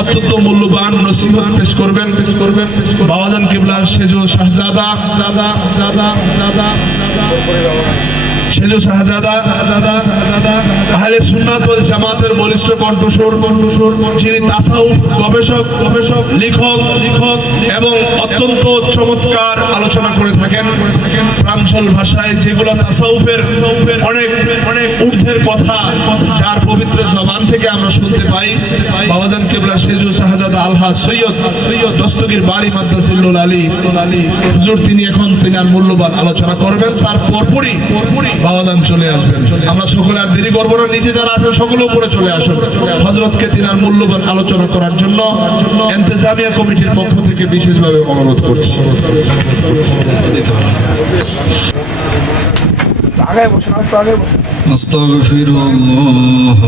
অত্যন্ত মূল্যবান নসিহত পেশ করবেন বাবাজান কিবলার সেজো শাহজাদা সেজো শাহজাদা আহলে সুন্নাত ওয়াল জামাতের বলিষ্ঠ কণ্ঠস্বর যিনি তাসাউফ গবেষক লেখক এবং অত্যন্ত চমৎকার আলোচনা করে থাকেন প্রাঞ্জল ভাষায়, যেগুলো তাসাউফের অনেক ঊর্ধ্বের কথা যার পবিত্র জবান থেকে আমরা শুনতে পাই। বাবাজান কিবলা সেজু শাহজাদা আলহাজ সৈয়দ দস্তগীর বারি মাদ্দাসিল্লুল আলী হুজুর তিনি আর মূল্যবান আলোচনা করবেন। তার পরপরই বাবাজান চলে আসবেন। আমরা সকলে আর দেরি করবো না, নিচে যারা আছেন সকলে উপরে চলে আসুন। হযরতকে আর মূল্যবান আলোচনা করার জন্য ইন্তেজামিয়া কমিটির পক্ষ থেকে বিশেষভাবে অনুরোধ করছি। আস্তাগফিরুল্লাহ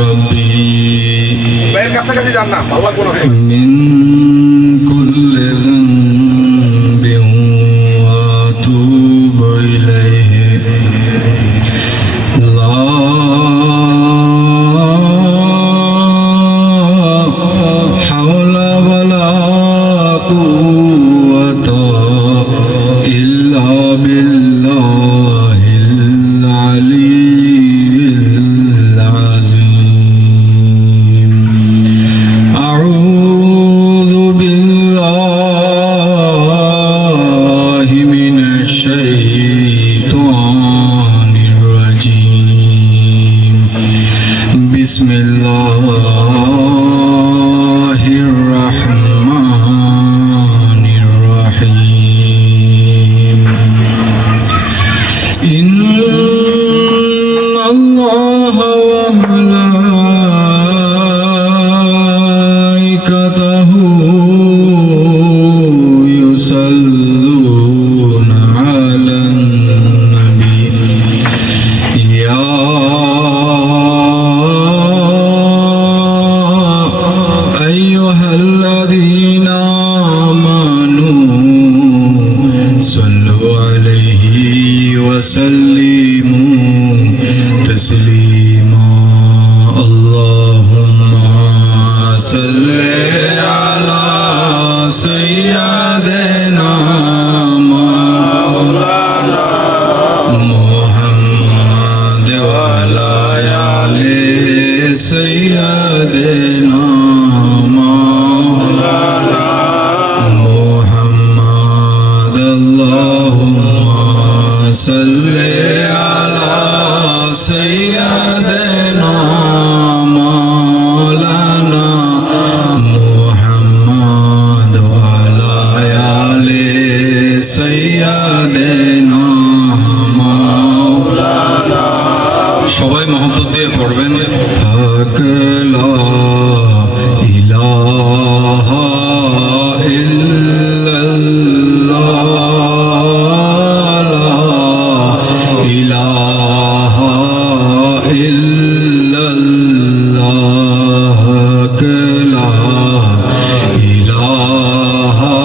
রাব্বি মিন কুল্লি যানবিন ওয়া আতুবু ইলাইহি লা হাওলা ওয়ালা কুওয়াতা ইল্লা বিল্লাহ সবাই মহব্বত দিয়ে পড়বেন। হক লা ইলাহা ইল্লাল্লাহ লা ইলাহা ইল্লাল্লাহ হক লা ইলাহা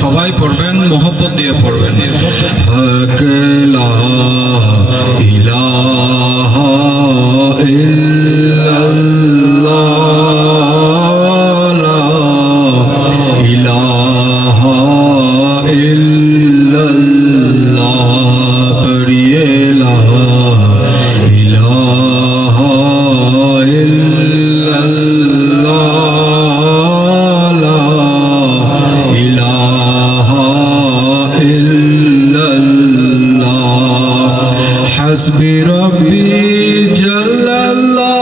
সবাই পড়বেন, মোহব্বত দিয়ে পড়বেন। হক লা ইলাহা ইল্লাল্লাহ লা ইলাহা ইল্লাল্লাহ পড়িয়ে লা ইলাহা حسبي ربي جل الله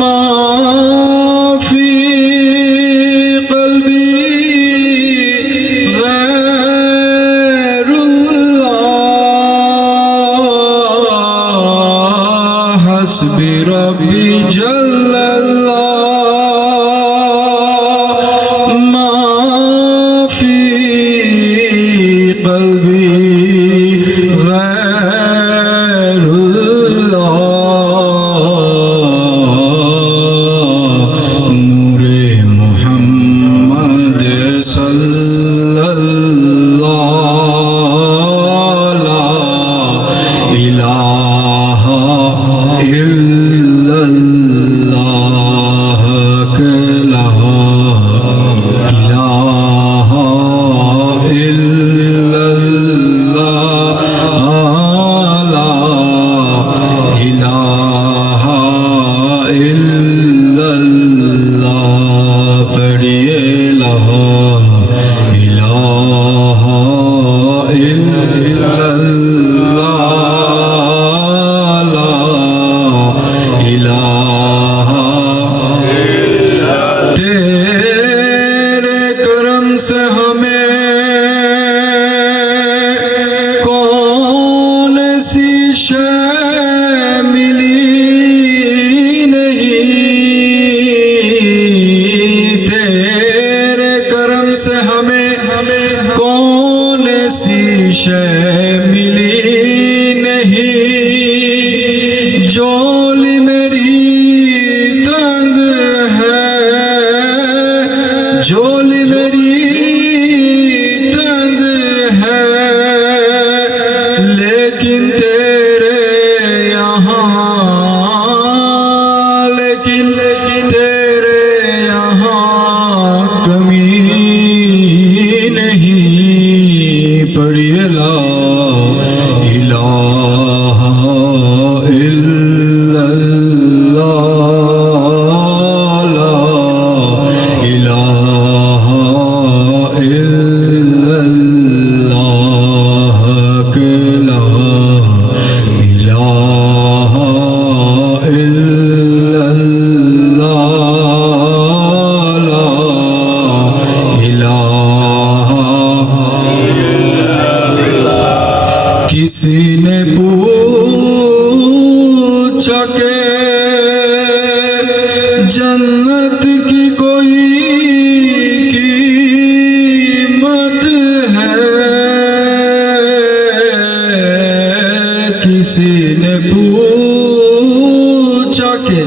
ما في قلبي غير الله حسبي ربي جل الله قلبي غير الله ইল্লাল্লাহ লা ইলাহা ইল্লাল্লাহ লা ইলাহা ইল্লাল্লাহ পড়িয়ে লা ইলাহা ইল্লাল্লাহ লা ইলাহা तेरे करम से हमें कौन सी शय मिली नहीं तेरे करम से हमें कौन सी शय मिली नहीं झोली मेरी तंग है झोली मेरी तंग है लेकिन तेरे यहाँ लेकिन तेरे यहाँ कमी नहीं पढ़िए ला इलाहा इल्लल्लाह ला इलाहा इल्लल्लाह ला इलाहा इल्लल्लाह ला इलाहा किसी ने पूछा के जन्नत की कोई कीमत है किसी ने पूछा के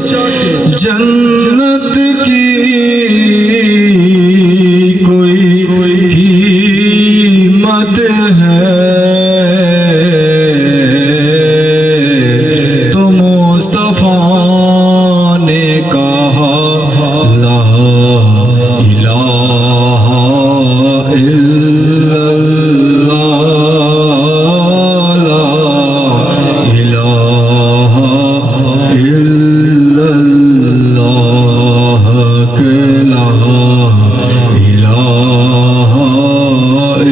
जन्नत की कोई कीमत है तो मुस्तफा ने कहा ला इलाहा इल्लल्लाह ला इलाहा इल्लल्लाह ला इलाहा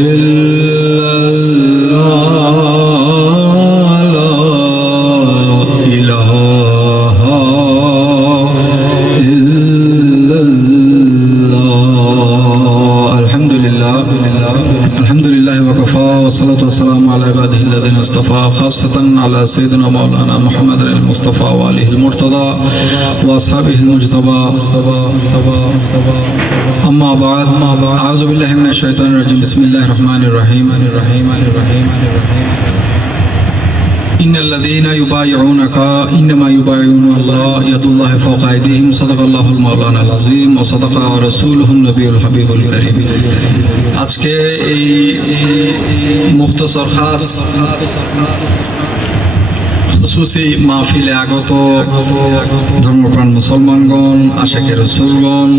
इल्लल्लाह ला इलाहा इल्लल्लाह अल्हम्दुलिल्लाह वकफा वस्सलातु वस्सलामु अला इबादिहि الذين اصطفى خاصة على سيدنا مولانا محمد المصطفى وآله المرتضى وأصحابه المجتبى أما بعد أعوذ بالله من الشيطان الرجيم بسم الله الرحمن الرحيم إن الذين يبايعونك إنما يبايعون الله يد الله فوق أيديهم صدق الله المولانا العظيم وصدق رسوله النبي الحبيب الكريم আজকে এই মুখতসর খাস খুসুসি মাহফিলে আগত ধর্মপ্রাণ মুসলমানগণ আশেকে রসুলগণ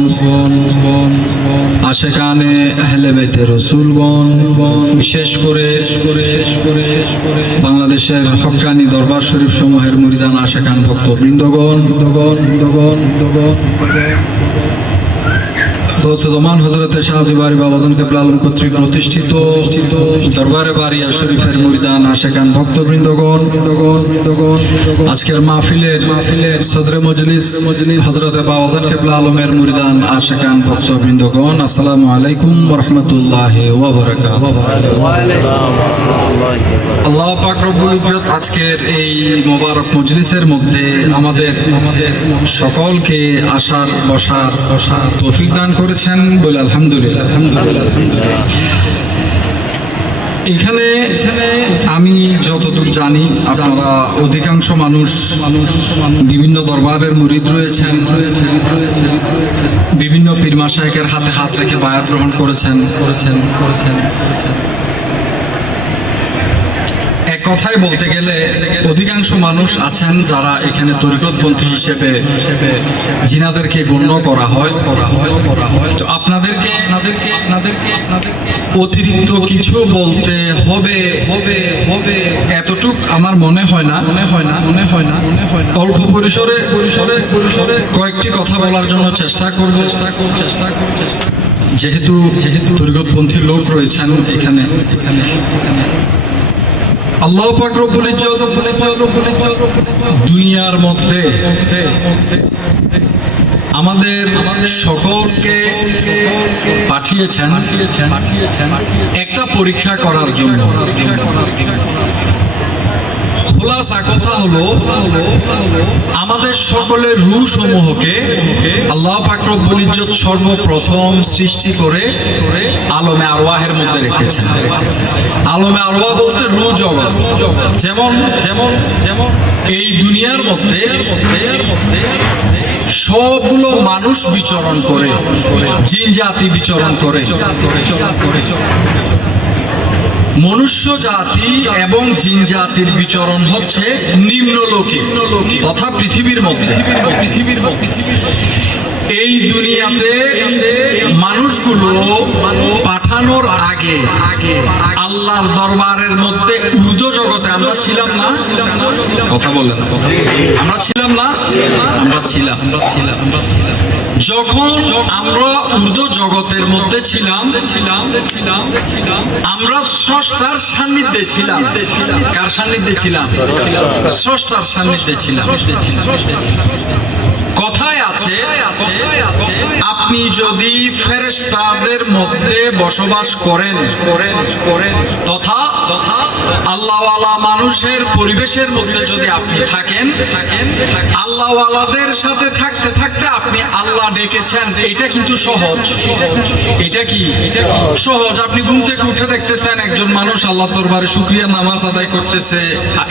আশেকানে আহলে বাইতে রসুলগণ বিশেষ করে বাংলাদেশের হক্কানি দরবার শরীফ সমূহের মুরিদান আশেকান ভক্তবৃন্দগণ জমান হযরতে শাহজি বারি বাবাজান কেবলা আলম কর্তৃক প্রতিষ্ঠিত দরবারে বারিয়া শরীফের মুরিদান আশেকান ভক্তবৃন্দগণ আজকের মাহফিলের সদরে মজলিস হযরতে বাবাজান কেবলা আলমের মুরিদান আশেকান ভক্তবৃন্দগণ আসসালামু আলাইকুম ওয়া রাহমাতুল্লাহি ওয়া বারাকাতুহু আল্লাহ পাক রব্বুল ইজ্জত আজকের এই মোবারক মজলিসের মধ্যে আমাদের সকলকে আসার বসার তৌফিক দান করেছেন বলে আলহামদুলিল্লাহ। এখানে আমি যতদূর জানি আপনারা অধিকাংশ মানুষ বিভিন্ন দরবারের মুরিদ রয়েছেন, বিভিন্ন পীর মাশায়েখের হাতে হাত রেখে বায়াত গ্রহণ করেছেন। এক কথায় বলতে গেলে অধিকাংশ মানুষ আছেন যারা এখানে তরিকতপন্থী হিসেবে জিনাদেরকে গণ্য করা হয়। তো আপনাদেরকে অতিরিক্ত কিছু বলতে হবে এতটুক আমার মনে হয় না। অল্প পরিসরে কয়েকটি কথা বলার জন্য চেষ্টা করব। যেহেতু তরিকতপন্থী লোক রয়েছেন এখানে, আল্লাহ পাক রব্বুল ইজ্জত দুনিয়ার মধ্যে আমাদের সকলকে পাঠিয়েছেন একটা পরীক্ষা করার জন্য। খোলাসা কথা হলো, আমাদের সকলের রূহ সমূহকে আল্লাহ পাক রব্বুল ইজ্জত সর্বপ্রথম সৃষ্টি করে আলমে আরওয়াহের মধ্যে রেখেছেন। আলমে আরওয়াহ বলতে রূহ জগৎ। যেমন এই দুনিয়ার মধ্যে সবগুলো মানুষ বিচরণ করে, জিন জাতি বিচরণ করে। মনুষ্য জাতি এবং জিন জাতির বিচরণ হচ্ছে নিম্নলোকে তথা পৃথিবীর মধ্যে। এই দুনিয়াতে মানুষগুলো পাঠানোর আগে আল্লাহর দরবারের মধ্যে ঊর্ধ্ব জগতে আমরা ছিলাম না। কথা বলেন, আমরা ছিলাম না? আমরা ছিলাম। যখন আমরা ঊর্ধ্ব জগতের মধ্যে ছিলাম, আমরা স্রষ্টার সান্নিধ্যে ছিলাম। কার সান্নিধ্যে ছিলাম? স্রষ্টার সান্নিধ্যে ছিলাম। কথায় আছে, আপনি যদি ফেরেশতাদের মধ্যে বসবাস করেন তথা আল্লাহওয়ালা মানুষের পরিবেশের মধ্যে যদি আপনি থাকেন, আল্লাহওয়ালাদের সাথে থাকতে থাকতে আপনি আল্লাহ ডেকেছেন, এটা কিন্তু সহজ। এটা কি সহজ? আপনি ঘুম থেকে উঠে দেখতেছেন একজন মানুষ আল্লাহর দরবারে শুকরিয়া নামাজ আদায় করতেছে,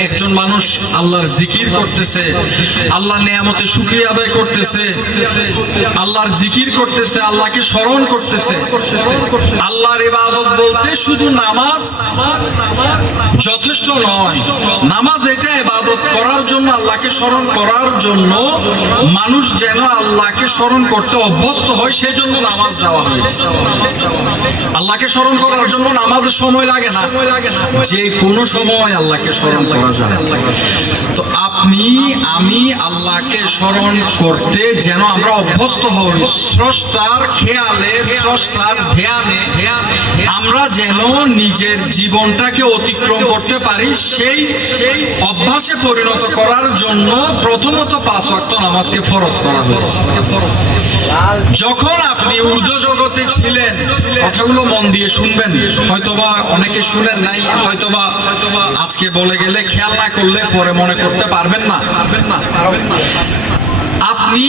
একজন মানুষ আল্লাহর জিকির করতেছে, আল্লাহর নিয়ামতে শুকরিয়া আদায় করতেছে, আল্লাহর জিকির করতেছে, আল্লাহকে স্মরণ করতেছে। আল্লাহর ইবাদত বলতে শুধু নামাজ যথেষ্ট নয়। নামাজ এটা ইবাদত করার জন্য, আল্লাহকে স্মরণ করার জন্য, মানুষ যেন আল্লাহকে স্মরণ করতে অভ্যস্ত হয়, সেই জন্য নামাজ দেওয়া হয়েছে। আল্লাহকে স্মরণ করার জন্য নামাজের সময় লাগে না, যে কোনো সময় আল্লাহকে স্মরণ করা যায়। তো আপনি আমি আল্লাহকে স্মরণ করতে যেন আমরা অভ্যস্ত হই, স্রষ্টার খেয়ালে, স্রষ্টার ধ্যানে আমরা যেন নিজের জীবনটাকে অতিক্রম করতে পারি, সেই অভ্যাসে পরিণত করার জন্য প্রথমত 5 ওয়াক্ত নামাজকে ফরজ করা হয়েছে। যখন আপনি ঊর্ধ্ব জগতে ছিলেন, কথাগুলো মন দিয়ে শুনবেন, হয়তোবা অনেকে শুনেন নাই, হয়তোবা আজকে বলে গেলে খেয়াল না করলে পরে মনে করতে পারবেন না। আপনি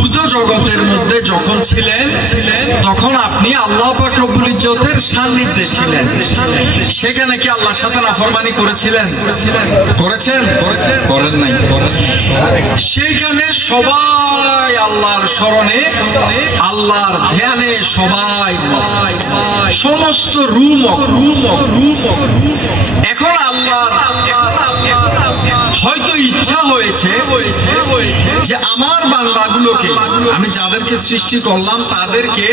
ঊর্ধ্ব জগতের মধ্যে যখন ছিলেন, তখন আপনি আল্লাহ পাক রব্বুল ইজ্জতের সান্নিধ্যে ছিলেন। সেখানে কি আল্লাহর সাথে নাফরমানি করেছিলেন? করেন নাই। সেইখানে সবাই আল্লাহর স্মরণে, আল্লাহর ধ্যানে, সবাই সমস্ত রূম। এখন আল্লাহর হয়তো ইচ্ছা হয়েছে যে আমার বান্দাগুলোকে, আমি যাদেরকে সৃষ্টি করলাম তাদেরকে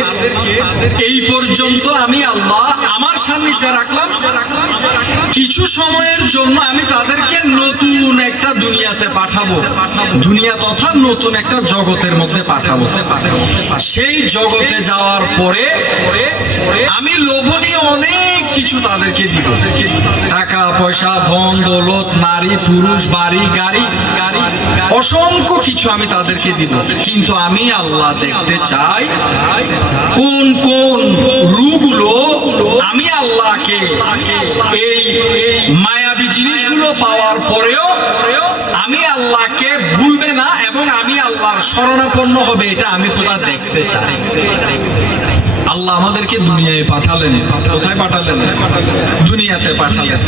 এই পর্যন্ত আমি আল্লাহ আমার সান্নিধ্যে রাখলাম, কিছু সময়ের জন্য আমি তাদেরকে নতুন একটা দুনিয়াতে পাঠাবো, দুনিয়া তথা নতুন একটা জগতের মধ্যে পাঠাবো। সেই জগতে যাওয়ার পরে আমি লোভনীয় অনেক কিছু তাদেরকে দিব, টাকা পয়সা, ধন দৌলত, নারী পুরুষ, বাড়ি গাড়ি, অসংখ্য কিছু আমি তাদেরকে দিব। কিন্তু আমি আল্লাহ দেখতে চাই কোন কোন রূহগুলো আমি আল্লাহকে এই মায়াবী জিনিসগুলো পাওয়ার পরেও আমি আল্লাহকে ভুলবে না এবং আমি আল্লাহর শরণাপন্ন হবে, এটা আমি খোদা দেখতে চাই। আল্লাহ আমাদেরকে দুনিয়ায় পাঠালেন। কোথায় পাঠালেন? দুনিয়াতে পাঠালেন।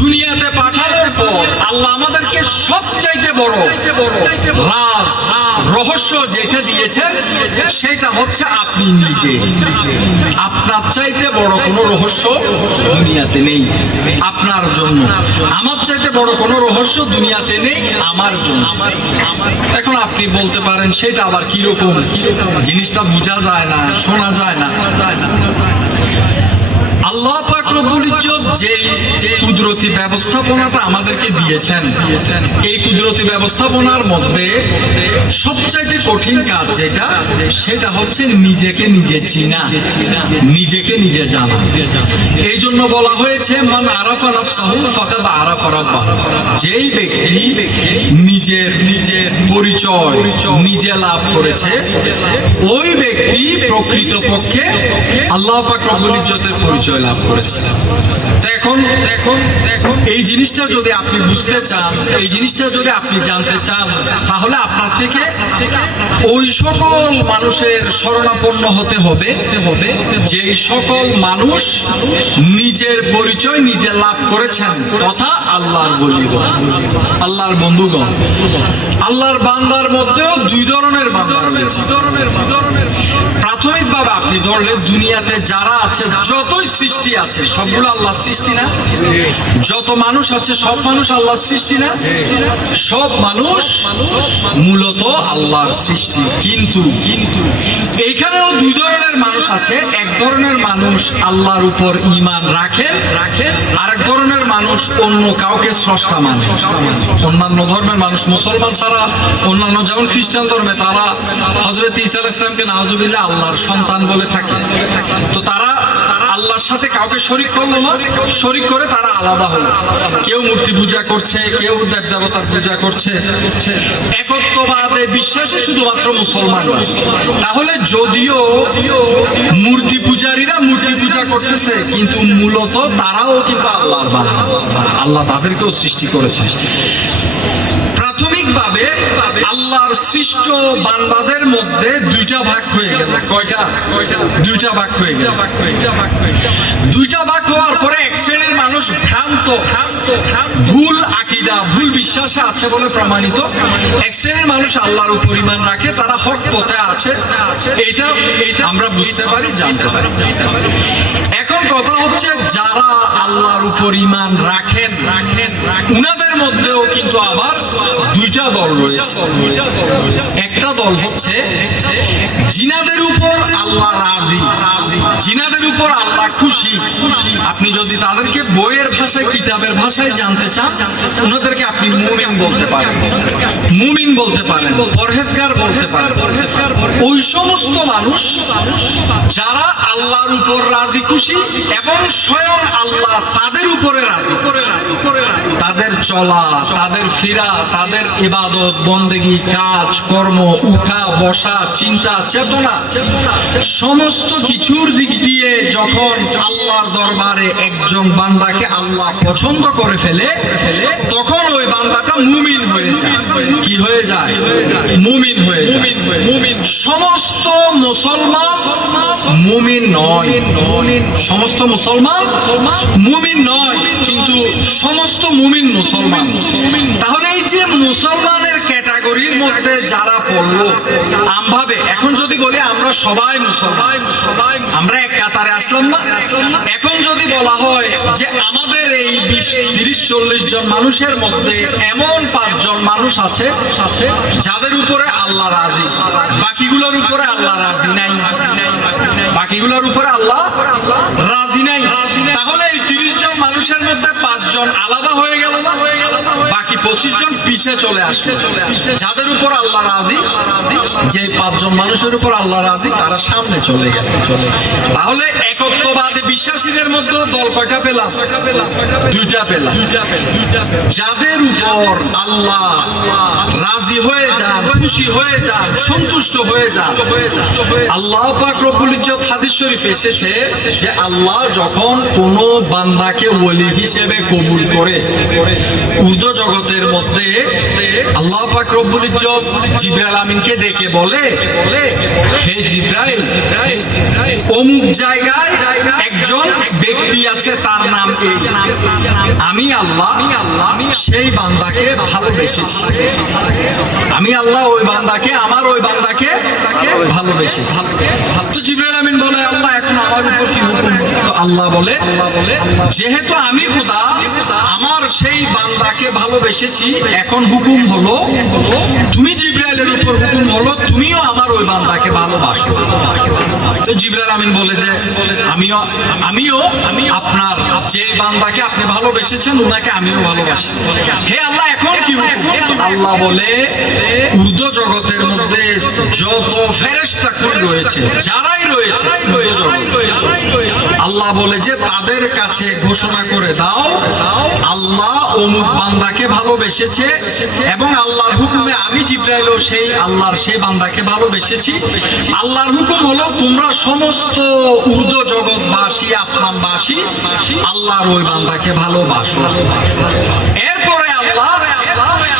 দুনিয়াতে পাঠানোর পর আল্লাহ আমাদেরকে সবচাইতে বড় রাজ রহস্য যেটা দিয়েছেন সেটা হচ্ছে আপনি নিজে। আপনার চাইতে বড় কোনো রহস্য দুনিয়াতে নেই আপনার জন্য, আমার চাইতে বড় কোনো রহস্য দুনিয়াতে নেই আমার জন্য। এখন আপনি বলতে পারেন সেটা আবার কিরকম? জিনিসটা বোঝা যায় না, শোনা যায় না। আল্লাহ পাক রব্বুল ইজ্জত যে কুদরতি ব্যবস্থাপনাটা আমাদেরকে দিয়েছেন, এই কুদরতি ব্যবস্থাপনার মধ্যে সবচাইতে কঠিন কাজ যেটা, সেটা হচ্ছে নিজেকে নিজে চিনা, নিজেকে নিজে জানা। এই জন্য বলা হয়েছে মান আরাফা নাফসাহু ফাকাদ আরাফা রাব্বাহু। যেই ব্যক্তি নিজের পরিচয় নিজে লাভ করেছে, ওই ব্যক্তি প্রকৃতপক্ষে আল্লাহ পাক রব্বুল ইজ্জতের পরিচয় লাভ করেছে। এখন এই জিনিসটা যদি আপনি বুঝতে চান, এই জিনিসটা যদি আপনি জানতে চান, তাহলে আপনার থেকে ওই সকল মানুষের শরণাপন্ন হতে হবে যে সকল মানুষ নিজের পরিচয় নিজে লাভ করেছেন, তথা আল্লাহর বলিগণ, আল্লাহর বন্ধুগণ। আল্লাহর বান্দার মধ্যেও দুই ধরনের বান্দা রয়েছে। প্রাথমিকভাবে আপনি ধরলে দুনিয়াতে যারা আছে, যতই সৃষ্টি আছে সবগুলো আল্লাহর সৃষ্টি না? যত মানুষ আছে সব মানুষ আল্লাহর সৃষ্টি না? সব মানুষ মূলত আল্লাহর সৃষ্টি। কিন্তু এইখানেও দুই ধরনের মানুষ আছে। এক ধরনের মানুষ আল্লাহর উপর ঈমান রাখেন, আরেক ধরনের মানুষ অন্য কাউকে স্রষ্টা মানে। অন্যান্য ধর্মের মানুষ, মুসলমান ছাড়া অন্যান্য যেমন খ্রিস্টান ধর্মে, তারা হযরত ঈসা আলাইহিস সালামকে নাউযুবিল্লাহ আল্লাহর সন্তান বলে থাকে। তো তারা আল্লাহর সাথে কাউকে শরীক করলো না, শরীক করে তারা আলাদা হলো। কেউ মূর্তি পূজা করছে, কেউ দেব দেবতার পূজা করছে। একত্ববাদে বিশ্বাসী শুধুমাত্র মুসলমান। তাহলে যদিও মূর্তি পূজারীরা মূর্তি পূজা করতেছে, কিন্তু মূলত তারাও কিন্তু আল্লাহর বান্দা। আল্লাহ তাদেরকেও সৃষ্টি করেছে। প্রাথমিকভাবে আল্লাহর সৃষ্ট বান্দাদের মধ্যে দুইটা ভাগ হয়ে গেল। কয়টা? দুইটা ভাগ হয়ে গেল। দুইটা ভাগ হওয়ার পরে এক শ্রেণীর মানুষ ভ্রান্ত, ভুল আকীদা, ভুল বিশ্বাসে আছে বলে প্রমাণিত। এক শ্রেণীর মানুষ আল্লাহর উপর ঈমান রাখে, তারা হক পথে আছে। এটা আমরা বুঝতে পারি, জানতে পারি। এখন কথা হচ্ছে, যারা আল্লাহর উপর ঈমান রাখেন, উনাদের মধ্যেও কিন্তু আবার দুইটা দল রয়েছে। একটা দল হচ্ছে জিনাদের উপর আল্লাহ রাজি, জিনাদের উপর আল্লাহ খুশি। আপনি যদি তাদেরকে বইয়ের ভাষায়, কিতাবের ভাষায় জানতে চান, ওনাদেরকে আপনি মুমিন বলতে পারেন, মুমিন বলতে পারেন, পরহেজগার বলতে পারেন। ওই সমস্ত মানুষ যারা আল্লাহর উপর রাজি খুশি এবং স্বয়ং আল্লাহ তাদের উপরে রাজি, তাদের চলা, তাদের ফিরা, তাদের ইবাদত বন্দেগী, কাজ কর্ম, উঠা বসা, চিন্তা চেতনা, সমস্ত কিছুর দিক দিয়ে যখন আল্লাহর দরবারে একজন বান্দাকে আল্লাহ পছন্দ করে ফেলে, তখন ওই বান্দাটা মুমিন হয়ে যায়। কি হয়ে যায়? মুমিন হয়ে যায়। সমস্ত মুসলমান মুমিন নয়, সমস্ত মুসলমান মুমিন নয়, কিন্তু সমস্ত মুমিন মুসলমান। তাহলে এই যে মুসলমানের ক্যাটাগরির মধ্যে যারা পড়লো আমভাবে, এখন যদি বলি আমরা সবাই মুসলমান, আমরা এক কাতারে আসলাম না? এখন যদি বলা হয় যে আমাদের এই 20-30-40 জন মানুষের মধ্যে এমন 5 জন মানুষ আছে যাদের উপরে আল্লাহ রাজি, বাকিগুলোর উপরে আল্লাহ রাজি নাই, বাকিগুলোর উপরে আল্লাহ রাজি নাই, তাহলে এই 30 জন মানুষের মধ্যে 5 জন আলাদা হয়ে গেল না? বাকি 25 জন পিছে চলে আসলো। যাদের উপর আল্লাহ রাজি, যে 5 জন মানুষের উপর আল্লাহ রাজি, তারা সামনে চলে গেল। তাহলে একত্ববাদে বিশ্বাসীদের মধ্যে দল কয়টা পেলাম? দুইটা পেলাম। যাদের উপর আল্লাহ রাজি হয়ে যান, খুশি হয়ে যান, সন্তুষ্ট হয়ে যান। আল্লাহ পাক রব্বুল ইজ্জত হাদিস শরীফে এসেছে যে আল্লাহ যখন কোন বান্দাকে ওলি হিসেবে কবুল করে, উর্দু জগতের মধ্যে আল্লাহ পাক রব্বুল ইজ্জত জিবরাইল আমিনকে ডেকে বলে, হে জিবরাইল, অমুক জায়গায় একজন ব্যক্তি আছে, তার নাম এই, আমি আল্লাহ সেই বান্দাকে ভালোবেসেছি, আমি আল্লাহ ওই বান্দাকে, আমার ওই বান্দাকে ভালোবেসেছি। তো জিবরাইল আমিন বলে, আল্লাহ এখন আমার উপর কি হুকুম? তো আল্লাহ বলে, যেহেতু আমি খোদা আমার সেই বান্দাকে ভালোবেসেছি, এখন হুকুম হলো তুমি জিবরাইলের উপর হুকুম হলো তুমিও আমার ওই বান্দাকে ভালোবাসো। তো জিবরাইল আমিন বলে যে আমিও আপনার যে বান্দাকে আপনি ভালোবেসেছেন উনাকে আমিও ভালোবাসি। হে আল্লাহ এখন কি হুকুম? আল্লাহ বলে, উর্দু জগতের মধ্যে যত ফেরেশতা রয়েছে, যারাই রয়েছে উর্দু জগতে, আল্লাহ বলে যে তাদের কাছে ঘোষণা করে দাও আল্লাহ অমুক বান্দাকে ভালোবেসেছে এবং আল্লাহর হুকুমে আমি জিবরাইলও সেই আল্লাহর সেই বান্দাকে ভালোবেসেছি। আল্লাহর হুকুম হলো তোমরা সমস্ত উর্দু জগৎবাসী, আসমানবাসী আল্লাহর ওই বান্দাকে ভালোবাসো। এরপরে আল্লাহ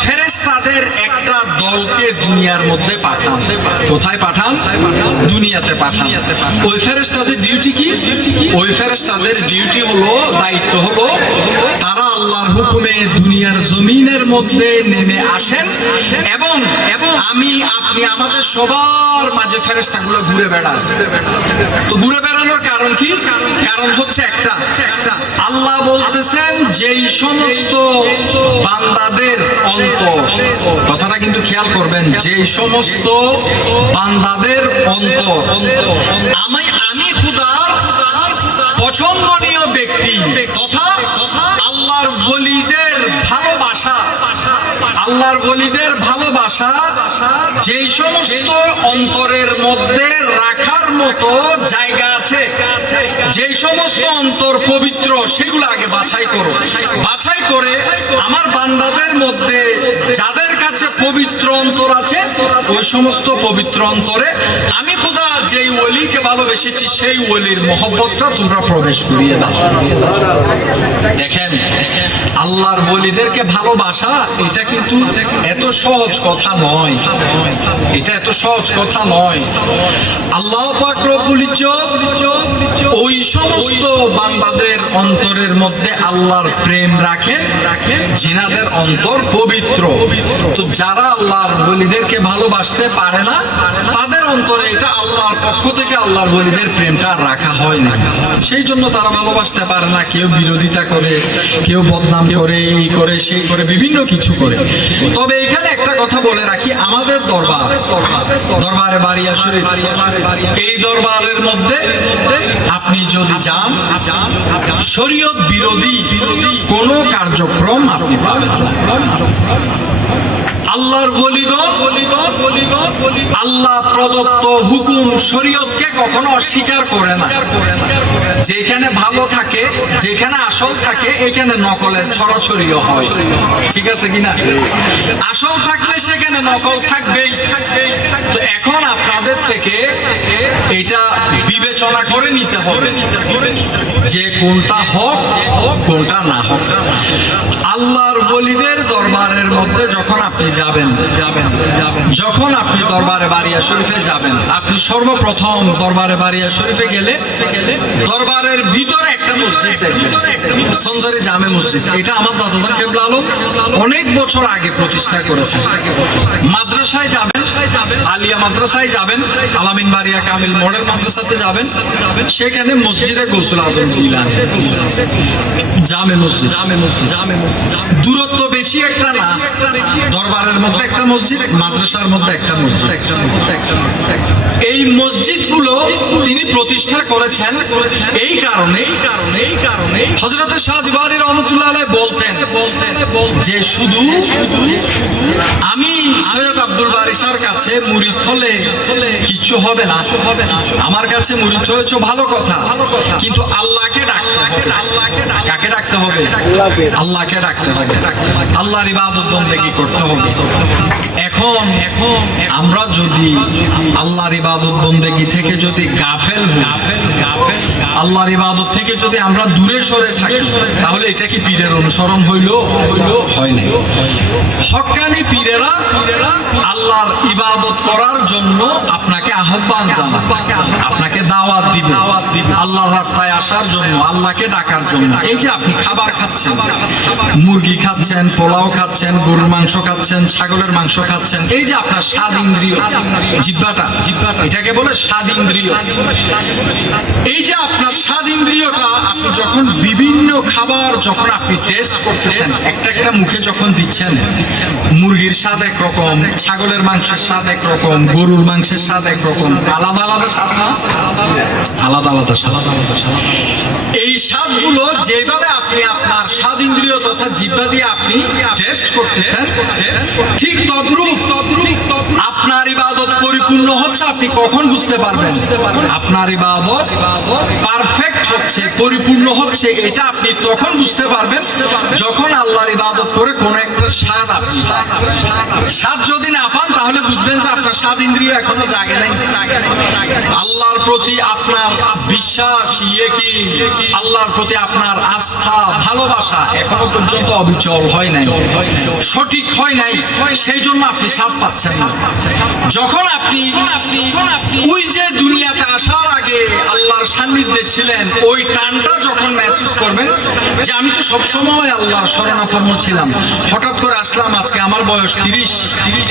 ফেরেশতাদের একটা দলকে দুনিয়ার মধ্যে পাঠান। কোথায় পাঠান? দুনিয়াতে পাঠান। ওই ফেরেশতাদের ডিউটি কি? ওই ফেরেশতাদের ডিউটি হলো, দায়িত্ব হলো, তারা আল্লাহর হুকুমে দুনিয়ার জমিনের মধ্যে নেমে আসেন এবং আমি আপনি আমাদের সবার মাঝে ফেরেশতাগুলো ঘুরে বেড়ান। তো ঘুরে বেড়ানোর কারণ কি? কারণ হচ্ছে একটা, আল্লাহ বলতেছেন যেই সমস্ত বান্দাদের অন্তর, কথাটা কিন্তু খেয়াল করবেন, যেই সমস্ত বান্দাদের অন্তর আমি খুদার পছন্দনীয় ব্যক্তি তথা আল্লাহর ওলিদের ভালোবাসা, আল্লাহর ওলিদের ভালোবাসা যেই সমস্ত অন্তরের মধ্যে রাখার মতো জায়গা আছে, যেই সমস্ত অন্তর পবিত্র, সেগুলো আগে বাছাই করো। বাছাই করে আমার বান্দাদের মধ্যে যাদের কাছে পবিত্র অন্তর আছে, ওই সমস্ত পবিত্র অন্তরে আমি খোদা যেই ওলিকে ভালোবেসেছি সেই ওলির মহব্বতটা তোমরা প্রবেশ করিয়ে দাও। দেখেন, আল্লাহর ওলিদেরকে ভালোবাসা এটা কিন্তু এত সহজ কথা নয়, এটা এত সহজ কথা নয়। আল্লাহ পাক রব্বুল ইজ্জত ওই সমস্ত বান্দাদের অন্তরের মধ্যে আল্লাহর প্রেম রাখেন যিনাদের অন্তর পবিত্র। তো যারা আল্লাহর ওলিদেরকে ভালোবাসতে পারে না, তাদের অন্তরে এটা আল্লাহর পক্ষ থেকে আল্লাহর ওলিদের প্রেমটা রাখা হয় না, সেই জন্য তারা ভালোবাসতে পারে না। কেউ বিরোধিতা করে, কেউ বদনাম করে, এই করে সেই করে, বিভিন্ন কিছু করে। তবে এখানে একটা কথা বলে রাখি, আমাদের দরবারে বারিয়া শরীফ, এই দরবারের মধ্যে আপনি যদি যান, শরীয়ত বিরোধী কোনো কার্যক্রম আপনি পাবেন না। আল্লাহর ওলিগণ আল্লাহ প্রদত্ত হুকুম শরীয়তকে কখনো অস্বীকার করে না। যেখানে ভালো থাকে, যেখানে আসল থাকে, এখানে নকলের ছড়াছড়িও হয়, ঠিক আছে কিনা? আসল থাকলে সেখানে নকল থাকবেই। তো এখন আপনাদের থেকে এটা বিবেচনা করে নিতে হবে যে কোনটা হক, কোনটা না হক। আল্লাহর ওলিদের দরবারের মধ্যে যখন আপনি যাবেন, যখন আপনি দরবারে বারিয়া শরীফে যাবেন, আপনি সর্বপ্রথম দরবারে বারিয়া শরীফে গেলে দরবারের ভিতরে একটা মসজিদ দেখবেন, সঞ্জরি জামে মসজিদ। এটা আমার দাদাজান কেবলা আলম অনেক বছর আগে প্রতিষ্ঠা করেছেন। মাদ্রাসায় যাবেন, আলিয়া মাদ্রাসায় যাবেন, আলামিন বারিয়া কামিল মডেল মাদ্রাসাতে যাবেন, সেখানে মসজিদে গৌসুল আজম জিলানী জামে মসজিদ। দূরত্ব বেশি একটা না, দরবারের মধ্যে একটা মসজিদ, মাদ্রাসার মধ্যে একটা মসজিদ। এই মসজিদগুলো তিনি প্রতিষ্ঠা করেছেন এই কারণে, হযরত শাহ জিবারী রহমাতুল্লাহ আলাইহি বলতেন যে শুধু আমি সৈয়দ আব্দুল বারী শাহ কাছে মুরিদ হলে কিছু হবে না। আমার কাছে মুরিদ হয়েছে ভালো কথা, কিন্তু আল্লাহকে ডাকতে হবে। কাকে ডাকতে হবে? আল্লাহকে ডাকতে হবে। আল্লাহর ইবাদত বন্দেগী করতে হবে। এখন আমরা যদি আল্লাহর ইবাদত বন্দেগী থেকে যদি গাফেল হই, আল্লাহর ইবাদত থেকে যদি আমরা দূরে সরে থাকি, তাহলে এটা কি পীরের অনুসরণ হইল? হয় না। হক্কানি পীরেরা আল্লাহর ইবাদত করার জন্য আপনাকে আহ্বান জানাবে, আপনাকে দাওয়াত দিবে আল্লাহর রাস্তায় আসার জন্য, আল্লাহকে ডাকার জন্য। এই যে আপনি খাবার খাচ্ছেন, মুরগি খাচ্ছেন, পোলাও খাচ্ছেন, গরুর মাংস খাচ্ছেন, ছাগলের মাংস খাচ্ছেন, এই যে আপনার স্বাদ ইন্দ্রিয়, জিহ্বাটা, এটাকে বলে স্বাদ ইন্দ্রিয়। এই যে আপনার স্বাদ ইন্দ্রিয়টা, আপনি যখন বিভিন্ন খাবার যখন আপনি টেস্ট করতেছেন, একটা একটা মুখে যখন দিচ্ছেন, মুরগির স্বাদ একরকম, ছাগলের মাংসের স্বাদ একরকম, গরুর মাংসের স্বাদ একরকম, আলাদা আলাদা স্বাদ না? আলাদা আলাদা স্বাদ। এই স্বাদগুলো যেভাবে আপনি আপনার স্বাদ ইন্দ্রিয় তথা জিহ্বা দিয়ে আপনি টেস্ট করতেছেন, ঠিক তদ্রূপ আপনার ইবাদত পরিপূর্ণ হচ্ছে আপনি কখন বুঝতে পারবেন? আপনার ইবাদত পারফেক্ট হচ্ছে, পরিপূর্ণ হচ্ছে, এটা আপনি তখন বুঝতে পারবেন যখন আল্লাহর ইবাদত করে কোন একটা স্বাদ আপনি স্বাদ যদি না পান, তাহলে বুঝবেন যে আপনার স্বাদ ইন্দ্রিয় এখনো জাগে নাই। আল্লাহর প্রতি আপনার বিশ্বাস, ইয়াকিন, আল্লাহর প্রতি আপনার আস্থা, ভালোবাসা এখনো পর্যন্ত অবিচল হয় নাই, সঠিক হয় নাই, সেই জন্য আপনি স্বাদ পাচ্ছেন না। যখন আপনি ওই যে দুনিয়াতে আসার আগে আল্লাহর সান্নিধ্যে ছিলেন, ওই টানটা যখন মেহসুস করবেন যে আমি তো সবসময় আল্লাহর শরণাপন্ন ছিলাম, হঠাৎ করে আসলাম, আজকে আমার বয়স 30,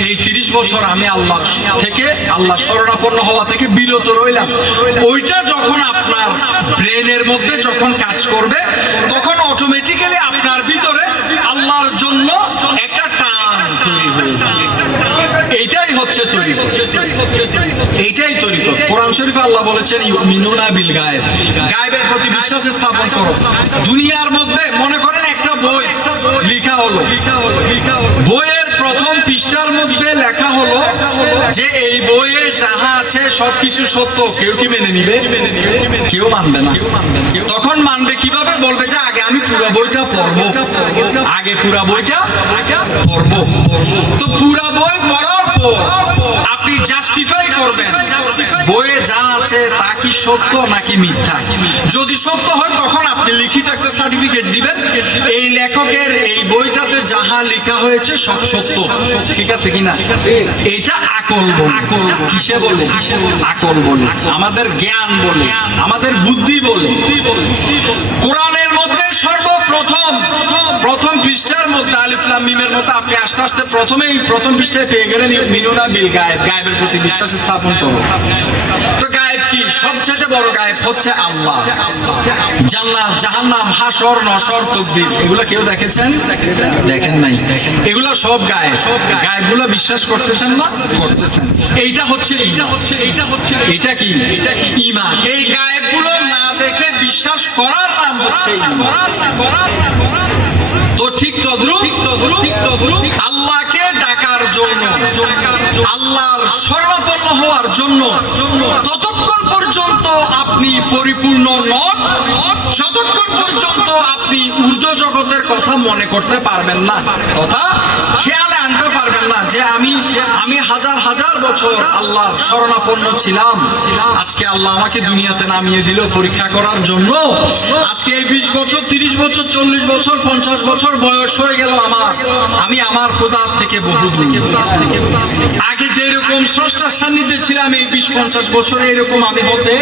এই 30 বছর আমি আল্লাহর থেকে, আল্লাহ শরণাপন্ন হওয়া থেকে বিরত রইলাম, ওইটা যখন আপনার ব্রেনের মধ্যে যখন কাজ করবে, তখন অটোমেটিক্যালি আপনার ভিতরে আল্লাহর জন্য একটা টান তৈরি হয়ে যাবে। এইটাই হচ্ছে তরিকত, এইটাই তরিকত। কোরআন শরীফে আল্লাহ বলেছেন ইউমিনুনা বিল গায়েব, গায়েবের প্রতি বিশ্বাস স্থাপন করো। দুনিয়ার মধ্যে মনে করেন একটা বই লেখা হলো, বইয়ের প্রথম পৃষ্ঠার মধ্যে লেখা হলো যে এই বইয়ে যাহা আছে সবকিছু সত্য, কেউ কি মেনে নিবে? কেউ মানবে না। তখন মানবে কিভাবে? বলবে যে আগে আমি পুরো বইটা পড়বো, আগে পুরো বইটা পড়বো। তো পুরো বই পড়ার পর আপনি জাস্টিফাই করবেন বইয়ে যা আছে তা কি সত্য নাকি মিথ্যা। যদি সত্য হয় তখন আপনি লিখিত একটা সার্টিফিকেট দিবেন, এই লেখকের এই বইটাতে যাহা লেখা হয়েছে সব সত্য, ঠিক আছে কিনা। এটা আকল বলে। কিসে বলে? আকল বলে, আমাদের জ্ঞান বলে, আমাদের বুদ্ধি বলে। কোরআনের মধ্যে সর্বপ্রথম প্রথম পৃষ্ঠার মধ্যে আলিফ লাম মিমের মধ্যে আপনি আস্তে আস্তে প্রথম পৃষ্ঠায় পেয়ে গেলেন ইউমিনুনা বিল গায়েব, গায়েবের প্রতি বিশ্বাস স্থাপন করো। তো গায়েব কি? সবচেয়ে বড় গায়েব হচ্ছে আল্লাহ। জান্নাত, জাহান্নাম, হাসর, নসর, তাকবীর, এগুলো কেউ দেখেছেন? দেখেন নাই। এগুলো সব গায়েব। গায়েবগুলো বিশ্বাস করতেছেন না? করতেছেন। এইটা হচ্ছে এটা কি? ঈমান। এই গায়েবগুলো না দেখে বিশ্বাস করার নাম হচ্ছে ঈমান। তো ঠিক তদ্রূপ আল্লাহকে ডাকার জন্য, আল্লাহর শরণাপন্ন হওয়ার জন্য ততক্ষণ পর্যন্ত আপনি পরিপূর্ণ নন, যতক্ষণ পর্যন্ত আপনি ঊর্ধ্ব জগতের কথা মনে করতে পারবেন না, তথা খেয়ালে আনতে পারবেন না যে আমি হাজার হাজার বছর আল্লাহর শরণাপন্ন ছিলাম, আজকে আল্লাহ আমাকে দুনিয়াতে নামিয়ে দিল পরীক্ষা করার জন্য। আজকে এই 20 বছর, 30 বছর, 40 বছর, 50 বছর বয়স হয়ে গেল আমার, আমি আমার খোদার থেকে বহু দূর। আগে যেরকম স্রষ্টার সান্নিধ্যে ছিলাম এই 20-50 বছরে, এরকম আমি হতে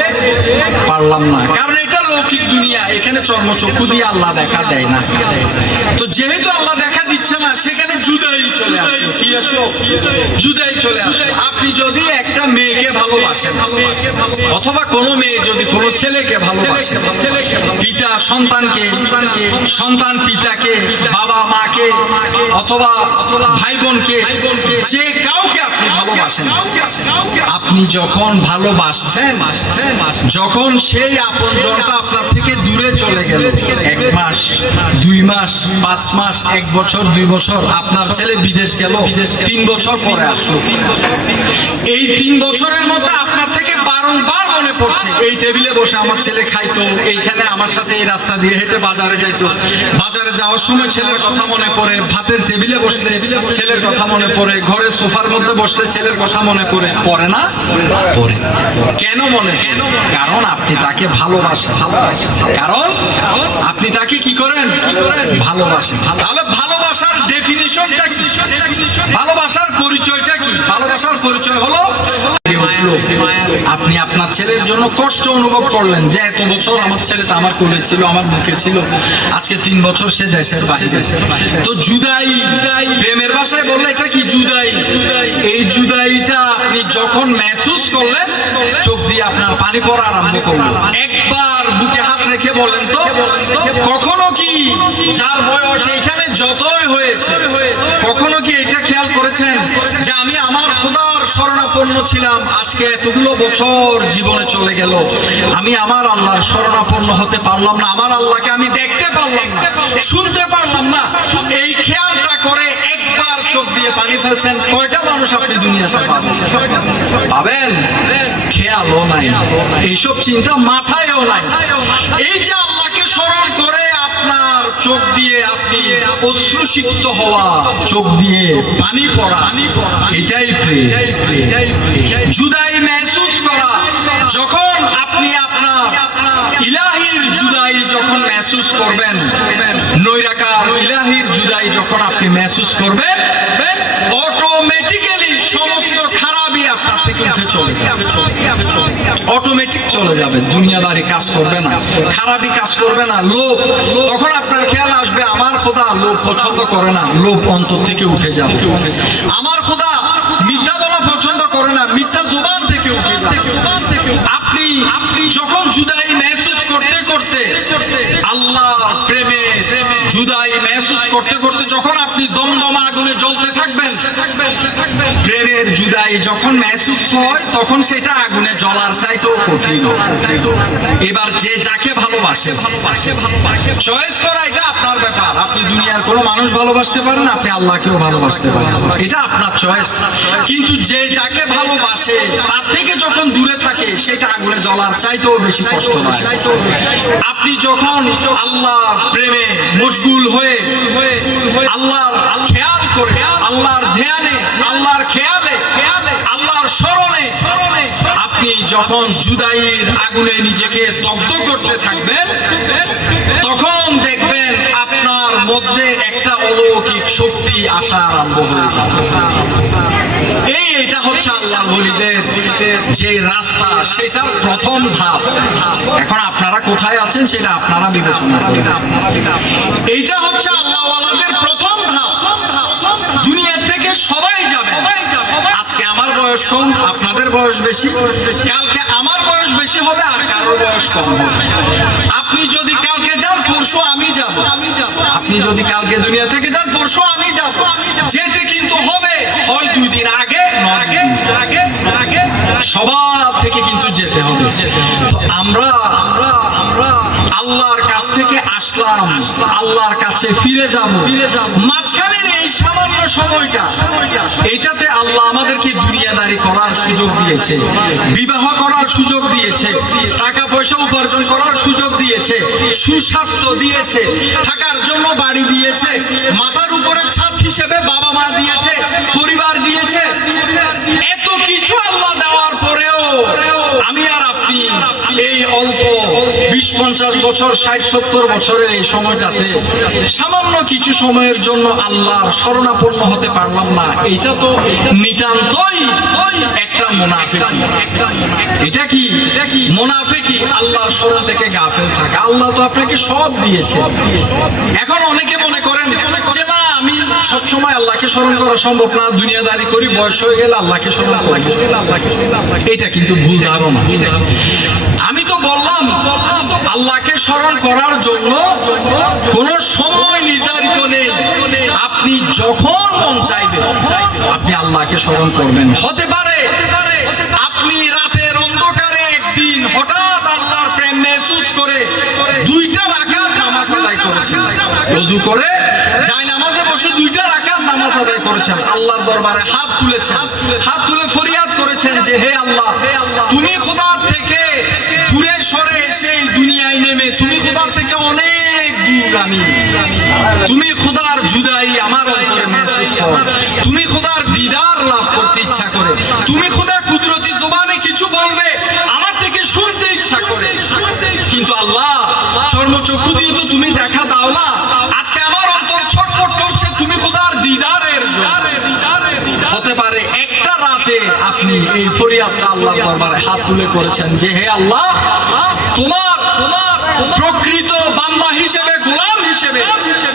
পারলাম না। কারণ এটা লৌকিক দুনিয়া, এখানে চর্মচক্ষু দিয়ে আল্লাহ দেখা দেয় না। তো যেহেতু আল্লাহ দেখা দিচ্ছে না, সেখানে জুদাই চলে আসলো। কি আসলো? জুদাই চলে আসলো। আপনি যদি একটা মেয়েকে ভালোবাসেন, অথবা কোনো মেয়ে যদি কোনো ছেলেকে ভালোবাসে, পিতা সন্তানকে, সন্তান পিতাকে, বাবা মাকে, অথবা ভাই বোনকে, যে কাউকে আপনি ভালোবাসেন, আপনি যখন ভালোবাসছেন, যখন সেই আপনজনটা আপনার থেকে দূরে চলে গেল, 1 মাস 2 মাস 5 মাস 1 বছর 2 বছর, আপনার ছেলে বিদেশ গেল, 3 বছর পরে আসলো, এই 3 বছরের মধ্যে আপনার থেকে বারংবার মনে পড়ছে, এই টেবিলে বসে আমার ছেলে খাইতো, এইখানে আমার সাথে এই রাস্তা দিয়ে হেঁটে বাজারে যাইতো, বাজারে যাওয়ার সময় ছেলের কথা মনে পড়ে, ভাতের টেবিলে বসলে ছেলের কথা মনে পড়ে, ঘরে সোফার মধ্যে বসলে ছেলের কথা মনে পড়ে, পড়ে না? পড়ে। কেন মনে? কারণ আপনি তাকে ভালোবাসেন, কারণ আপনি তাকে কি করেন? ভালোবাসেন। তাহলে ভালোবাসার ডেফিনিশনটা কি? ভালোবাসার পরিচয়টা কি? ভালোবাসার পরিচয় হলো আপনি আপনার ছেলের জন্য কষ্ট অনুভব করলেন, যে এত বছর আমার ছেলেটা আমার কোলে ছিল, আমার মুখে ছিল, আজকে 3 বছর সে দেশের বাইরে। তো জুদাই, প্রেমের ভাষায় বললে এটা কি? জুদাই। এই জুদাইটা আপনি যখন মেহসুস করলেন, চোখ দিয়ে আপনার পানি পড়া আরম্ভ করলো। একবার বুকে হাত রেখে বলেন তো, কখনো কি যার বয়স এইখানে যতই হয়েছে, কখনো কি এটা খেয়াল করেছেন যে আমি আমার খোদার শরণাপন্ন ছিলাম, আজকে এতগুলো বছর জীবনে চলে গেল, আমি আমার আল্লাহর শরণাপন্ন হতে পারলাম না, আমার আল্লাহকে আমি দেখতে পারলাম না, শুনতে পারলাম না, এই খেয়ালটা করে একবার চোখ দিয়ে পানি ফেলছেন? কয়টা মানুষ আপনি দুনিয়াতে পাবেন? খেয়ালও নাই, এইসব চিন্তা মাথায়ও নাই। এই যে আল্লাহকে স্মরণ করে আপনার চোখ দিয়ে আপনি অশ্রুসিক্ত হওয়া, চোখ দিয়ে পানি পড়া, এটাই প্রেম। জুদাই মেহসুস করা, যখন আপনি আপনার ইলাহির জুদাই যখন মেহসুস করবেন, নৈরাকার ইলাহির জুদাই যখন আপনি মেহসুস করবেন, অটোমেটিক্যালি সমস্ত খারাপই আপনার থেকে উঠে চলে যাবে, অটোমেটিক চলে যাবে, দুনিয়াদারি কাজ করবে না, খারাপই কাজ করবে না, লোভ, তখন আপনার খেয়াল আসবে আমার খোদা লোভ পছন্দ করে না, লোভ অন্তর থেকে উঠে যাবে। আমার খোদা মিথ্যা বলা পছন্দ করে না, মিথ্যা জবান থেকে উঠে যাবে। আপনি যখন জুদাই মেহসুস করতে করতে, আল্লাহর প্রেমে জুদাই মেহসুস করতে করতে যখন আপনি দমদমা আগুনে জ্বলতে থাকবেন, প্রেমের জুদাই যখন মেহসুস হয়, তখন সেটা আগুনে জ্বলার চাইতেও কঠিন। এবার যে যাকে ভালোবাসে, চয়েস করা এটা আপনার ব্যাপার। আপনি দুনিয়ার কোনো মানুষ ভালোবাসতে পারেন, আপনি আল্লাহকেও ভালোবাসতে পারেন, এটা আপনার চয়েস। কিন্তু যে যাকে ভালোবাসে তার থেকে যখন দূরে থাকে, সেটা আগুনে জ্বলার চাইতেও বেশি কষ্ট হয়। আপনি যখন আল্লাহর প্রেমে মশগুল হয়ে, আল্লাহর খেয়াল করে, আল্লাহর ধ্যানে, আল্লাহর খেয়ালে, আল্লাহর স্মরণে আপনি যখন জুদাইয়ের আগুনে নিজেকে দগ্ধ করতে থাকবেন, তখন দেখবেন আপনার মধ্যে একটা অলৌকিক শক্তি আসা আরম্ভ হয়ে যাবে। এটা হচ্ছে আল্লাহ ওলিদের যে রাস্তা, সেটার প্রথম ধাপ। এখন আপনারা কোথায় আছেন সেটা আপনারা বিবেচনা করেন। এইটা হচ্ছে আল্লাহ ওয়ালাদের প্রথম ধাপ। দুনিয়া থেকে সবাই যাবে। আজকে আমার বয়স কম, আপনাদের বয়স বেশি, কালকে আমার বয়স বেশি হবে আর কারোর বয়স কম হবে। আপনি যদি কালকে যান, পরশু আমি যাব। আপনি যদি কালকে দুনিয়া থেকে যান, পরশু আমি যাব। যেতে কিন্তু হবে, হয় 2 দিন আগে, সবার থেকে কিন্তু যেতে হবে। তো আমরা আল্লাহর কাছ থেকে আসলাম, আল্লাহর কাছে ফিরে যাব। মাঝখানের এই সামান্য সময়টা, এইটাতে আল্লাহ আমাদেরকে দুনিয়াদারি করার সুযোগ দিয়েছে, বিবাহ করার সুযোগ দিয়েছে, টাকা পয়সা উপার্জন করার সুযোগ দিয়েছে, সুস্বাস্থ্য দিয়েছে, থাকার জন্য বাড়ি দিয়েছে, মাথার উপরে ছাদ হিসেবে বাবা মা দিয়েছে, পরিবার দিয়েছে। এত কিছু আল্লাহ দেওয়ার পরেও আমি আর আপনি এই অল্প 20-50 বছর, 60-70 বছরের এই সময়টাতে সামান্য কিছু সময়ের জন্য আল্লাহর শরণাপন্ন হতে পারলাম না। এটা তো নিতান্তই একটা মুনাফিকি। এটা কি মুনাফিকি? আল্লাহর শরণ থেকে গাফেল থাকা। আল্লাহ তো আপনাকে সব দিয়েছে। এখন অনেকে মনে করেন যে না, আমি সবসময় আল্লাহকে স্মরণ করা সম্ভব না, দুনিয়াদারি করি, বয়স হয়ে গেলে আল্লাহকে স্মরণ করি, এটা কিন্তু ভুল ধারণা। আমি তো বললাম আল্লাহকে স্মরণ করার জন্য কোনো সময় নির্ধারিত নেই, আপনি যখন মন চাইবে আপনি আল্লাহকে স্মরণ করবেন। হতে পারে আপনি রাতের অন্ধকারে একদিন হঠাৎ আল্লাহর প্রেম মেহসুস করে 2টা রাকাত নামাজ আদায় করেছেন, ওযু করে জায়নামাজে বসে 2টা রাকাত নামাজ আদায় করেছেন, আল্লাহর দরবারে হাত তুলেছেন, হাত তুলে ফরিয়াদ করেছেন যে হে আল্লাহ, তুমি খোদার থেকে দূরে সরে এসে দুনিয়ায় নেমে, তুমি খোদার থেকে অনেক দূর, আমি তুমি খোদার জুদাই আমার অন্তরে মেহসুস হয়, তুমি খোদার দিদার লাভ করতে ইচ্ছা করে, তুমি খোদা কুদরতি জবানে কিছু বলবে আমার থেকে শুনতে ইচ্ছা করে, কিন্তু আল্লাহ চর্মচক্ষু দিয়ে তো তুমি দেখা দাও না, আজকে আমার অন্তর ছটফট করছে তুমি খোদার দিদারের জন্য। হতে পারে একটা রাতে আপনি এই ফরিয়াদটা আল্লাহর দরবারে হাত তুলে করেছেন যে হে আল্লাহ, তোমার প্রকৃত বান্দা হিসেবে, গোলাম হিসেবে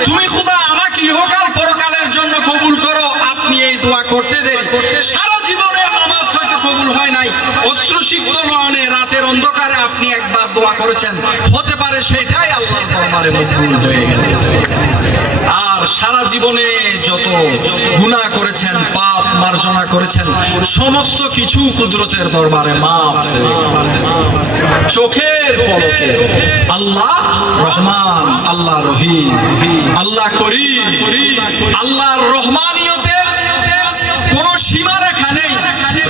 তুমি খোদা আমাকে ইহকাল পরকালের জন্য কবুল করো। আপনি এই দোয়া করতে দেরি, সারা জীবনের নামাজ হয়তো কবুল হয় নাই, অশ্রুসিক্ত নয়নে রাতের অন্ধকারে আপনি একবার দোয়া করেছেন, হতে পারে সেটাই আল্লাহর দরবারে কবুল হয়ে গেল। আর সারা জীবনে যত গুনাহ করেছেন, পাপ মার্জনা করেছেন, সমস্ত কিছু কুদরতের দরবারে মাফ হয়ে গেল। চোখের পলকে আল্লাহ রহমান, আল্লাহ রহিম, আল্লাহ করিম, আল্লাহর রহমানিয়তের কোন সীমারেখা নেই,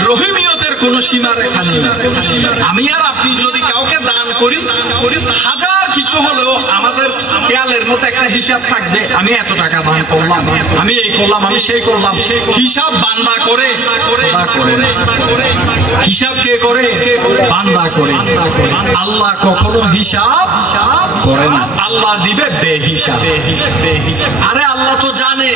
রহিমিয়তের কোন সীমারেখা নেই। আমি আর আপনি যদি কাউকে দান করি, হাজার কিছু হলেও আমাদের খেয়ালের মতো একটা হিসাব থাকবে, আমি এত টাকা দান করলাম, আমি এই করলাম, আমি সেই করলাম, হিসাব বান্দা করে, হিসাব কে করে? বান্দা করে। আল্লাহ কখনো হিসাব করে না, আল্লাহ দিবে বেহিসাব। আরে আল্লাহ তো জানে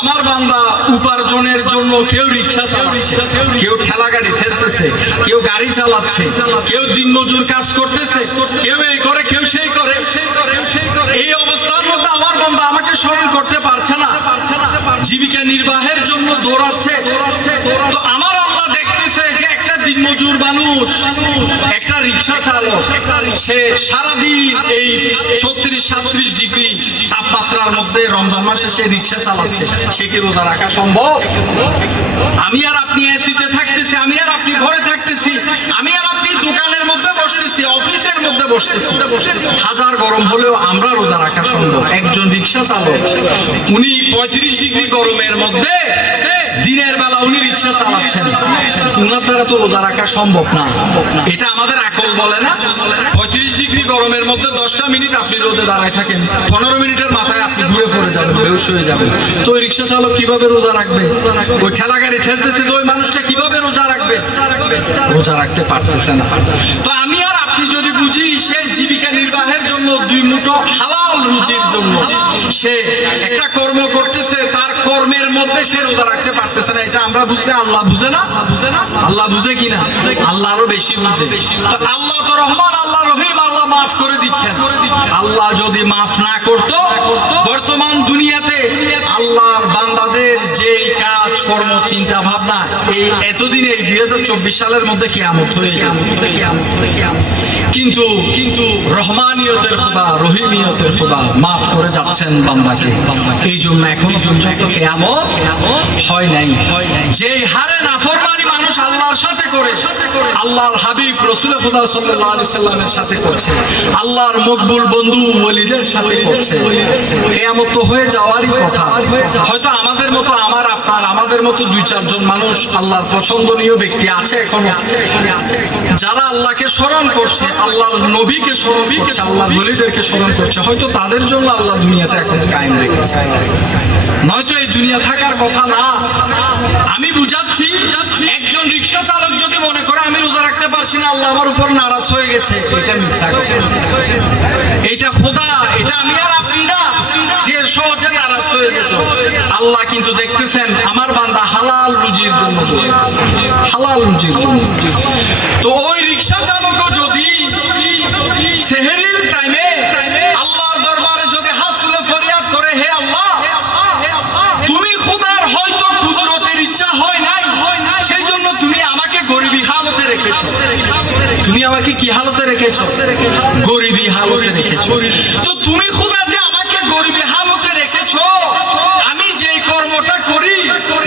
আমার বান্দা উপার্জনের জন্য কেউ রিক্সা চালাচ্ছে, কেউ ঠেলা গাড়ি ঠেলতেছে, কেউ গাড়ি চালাচ্ছে, কেউ দিনমজুর কাজ করতেছে, কেউ এই করে, কেউ সেই করে। এই অবস্থার মধ্যে আমার বান্দা আমাকে স্মরণ করতে পারছে না, জীবিকা নির্বাহের জন্য দৌড়াচ্ছে। তো আমার আল্লাহ দেখতেছে যে একটা দিনমজুর মানুষ, একটা রিক্সা চালক, সে সারাদিন এই 36-37 ডিগ্রি তাপমাত্রার মধ্যে রমজান মাসে সে রিক্সা চালাচ্ছে, সে কি রোজা রাখা সম্ভব? আমি আর আপনি এসিতে থাকতেছি, আমি আর আপনি ঘরে থাকতেছি, আমি আর আপনি দোকানের মধ্যে বসতেছি, অফিসের মধ্যে বসতেছি, হাজার গরম হলেও আমরা রোজা রাখা সম্ভব। একজন রিক্সা চালক, উনি 35 ডিগ্রি গরমের মধ্যে দিনের বেলা উনি রিক্সা চালাচ্ছেন, উনার দ্বারা তো রোজা রাখা সম্ভব না। এটা আমাদের আকল বলে না? 35 ডিগ্রি গরমের মধ্যে 10টা মিনিট আপনি রোদে দাঁড়ায় থাকেন, 15 মিনিটের মাথায় আপনি ঘুরে পড়ে যাবেন, বেহুশ হয়ে যাবেন। তো ওই রিক্সা চালক কিভাবে রোজা রাখবে? ওই ঠেলা গাড়ি ঠেলতেছে যে ওই মানুষটা কিভাবে রোজা রাখবে? রোজা রাখতে পারতেছে না। তো আমি আর আপনি যদি বুঝি সে জীবিকা নির্বাহের জন্য, 2 মুঠো হালাল রুজির জন্য সে একটা কর্ম করতেছে, তার কর্মের মধ্যে সে রোজা রাখতে পারতেছে না, এটা আমরা বুঝতে, আল্লাহ বুঝে না? আল্লাহ বুঝে কিনা? আল্লাহ আরো বেশি বুঝে। তো আল্লাহ তো রহমান, আল্লাহ রহিম, আল্লাহ মাফ করে দিচ্ছেন। আল্লাহ যদি মাফ না করত, বর্তমান দুনিয়াতে আল্লাহর বান্দাদের যে কাজ কর্ম চিন্তা ভাবনা এই এতদিনে এই 2024 সালের মধ্যে কিয়ামত হয়ে যাবে। কিন্তু রহমানিয়তের খোদা, রহিমিয়তের খোদা মাফ করে যাচ্ছেন বান্দাকে, এই জন্য এখনো পর্যন্ত কিয়ামত হয় নাই। যেই হারে নাফরমানি মানুষ আল্লাহর সাথে করে, আল্লাহর হাবিব রাসূল খোদা সাল্লাল্লাহু আলাইহি সাল্লামের সাথে করছে, আল্লাহর মকবুল বন্ধু ওলিদের সাথে করছে, কিয়ামত তো হয়ে যাওয়ারই কথা। হয়তো আমাদের মতো, আমাদের মতো 2-4 জন মানুষ আল্লাহর পছন্দনীয় ব্যক্তি আছে এখনো, যারা আল্লাহকে স্মরণ করছে, আল্লাহর নবীকে স্মরণ করছে, আল্লাহর ওলিদেরকে স্মরণ করছে, হয়তো তাদের জন্য আল্লাহ দুনিয়াতে এখন কায়েম রেখেছে, নয়তো এই দুনিয়া থাকার কথা না। আমি বুঝাচ্ছি, একজন রিক্সা চালক যদি মনে করে আমি রোজা রাখতে পারছি না, আল্লাহ আমার উপর নারাজ হয়ে গেছে, এটা মিথ্যা কথা। এটা খোদা, এটা আমি আর আপনি না যে সহজে নারাজ হয়ে যেত। আল্লাহ কিন্তু দেখতেছেন আমার বান্দা হালাল রুজির জন্য, হালাল রুজির জন্য। তো ওই রিক্সা চালকও যদি সেহরির টাইমে আল্লাহর দরবারে যদি হাত তুলে ফরিয়াদ করে, হে আল্লাহ, তুমি আমাকে কি হালতে রেখেছো? গরিবী হালতে রেখেছো। তো তুমি খোদা যে আমাকে গরিবী হালতে রেখেছো, আমি যেই কর্মটা করি,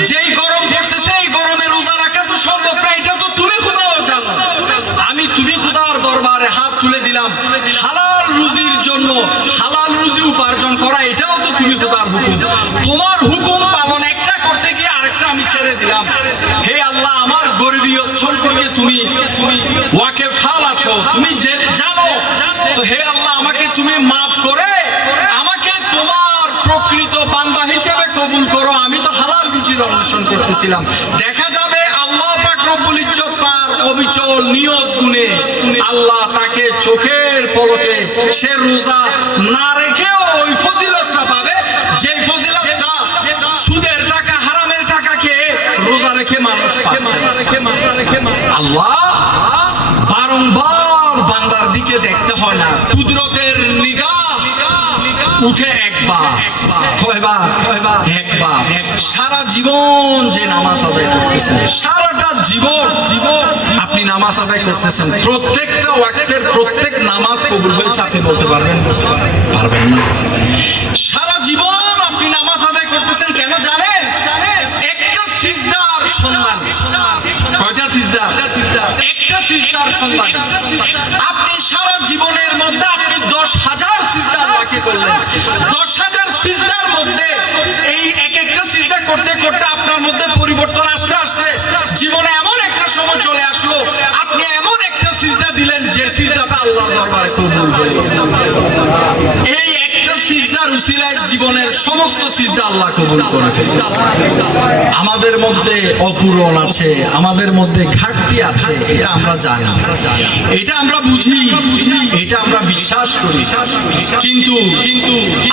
যেই গরম পড়তেছে এই গরমে রোজা রাখা তো সম্ভব না, এটা তো তুমি খোদাও জানো। আমি তুমি খোদার দরবারে হাত তুলে দিলাম হালাল রুজির জন্য, হালাল রুজি উপার্জন করা এটাও তো তুমি খোদার হুকুম। তোমার হুকুম পালন একটা করতে গিয়ে আরেকটা আমি ছেড়ে দিলাম। হে আল্লাহ, আমার গরিবী সম্পর্কে তুমি ওয়াকিফাল আছো, তুমি যে জানো। তো হে আল্লাহ, আমাকে তুমি মাফ করে আমাকে তোমার প্রকৃত বান্দা হিসেবে কবুল করো। আমি তো হালাল রুজির অন্বেষণ করতেছিলাম। দেখা যাবে আল্লাহ পাক রব্বুল ইজ্জত তার অবিচল নিয়ত গুণে আল্লাহ তাকে চোখের পলকে সে রোজা না রেখেও ওই ফজিলতটা পাবে, যে ফজিলতটা সুদের টাকা হারামের টাকা খেয়ে রোজা রেখে মানুষ পাচ্ছে। আল্লাহ বারংবার বান্দার দিকে দেখতে হয় না, কুদরতের নিগাহ উঠে একবার, কয়বার? একবার। সারা জীবন যে নামাজ আদায় করতেছেন, সারাটা জীবন আপনি নামাজ আদায় করতেছেন, প্রত্যেকটা ওয়াক্তের প্রত্যেক নামাজ কবুল হয়েছে আপনি বলতে পারবেন? পারবেন না। সারা জীবন আপনি নামাজ আদায় করতেছেন, কেন জানেন? একটা সিজদার সন্ধান। কয়টা সিজদা? একটা সিজদার সন্ধান। আপনি সারা জীবনের মধ্যে আপনি 10,000 সিজদা আল্লাহকে করলেন। 10,000 সিজদার মধ্যে এই এক একটা সিজদা করতে করতে আপনার মধ্যে পরিবর্তন আসতে আসতে জীবনে এমন একটা সময় চলে আসলো, আপনি এমন একটা সিজদা দিলেন যে সিজদাটা আল্লাহর দরবারে কবুল হলো। এই একটা সিজদার উসিলায় জীবনের সমস্ত সিজদা আল্লাহ কবুল করে ফেললেন। আমাদের মধ্যে অপূরণ আছে, আমাদের মধ্যে ঘাটতি আছে, এটা আমরা জানি, এটা আমরা বুঝি, এটা আমরা বিশ্বাস করি। কিন্তু